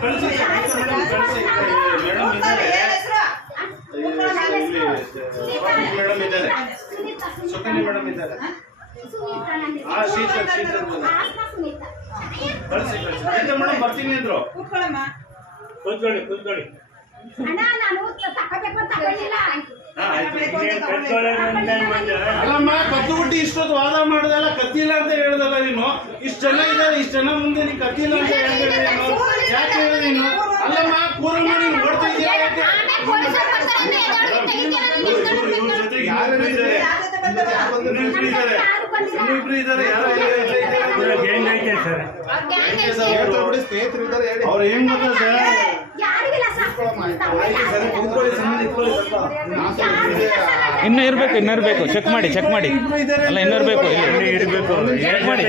ಕಳಿಸಿ ಮೇಡಮ್ ಇದ್ದಾರೆ ಸುಕನ್ಯ ಮೇಡಮ್ ಇದ್ದಾರೆ ಶೀತಲ್ ಕಳಿಸಿ ಮೇಡಮ್ ಬರ್ತೀನಿ ಅಂದ್ರು ಕೂತ್ಕೊಳ್ಳಿ ಅಲ್ಲಮ್ಮ ಕದ್ದು ಬಿಟ್ಟು ಇಷ್ಟೊತ್ತು ವಾದ ಮಾಡೋದಲ್ಲ ಕತ್ತಿಲ್ಲ ಅಂತ ಹೇಳುದಲ್ಲ ನೀನು ಇಷ್ಟು ಜನ ಇದ್ದಾರೆ ಇಷ್ಟು ಜನ ಮುಂದೆ ನೀನು ಕತ್ತಿಲ್ಲ ಅಂತ ಹೇಳಿದ್ರೆ ಯಾಕೆ ಹೇಳಿದೆ ನೀನು ಅಲ್ಲಮ್ಮ ಕೂರಮ್ಮ ನೀನು ನೋಡ್ತಾ ಇದೆಯಾ ಇನ್ನಿಬ್ರು ಇದ್ದಾರೆ ಅವ್ರು ಏನ್ ಗೊತ್ತಾ ಸರ್ ಇನ್ನೂ ಇರಬೇಕು ಚೆಕ್ ಮಾಡಿ ಅಲ್ಲ ಇನ್ನೂ ಇರಬೇಕು ಚೆಕ್ ಮಾಡಿ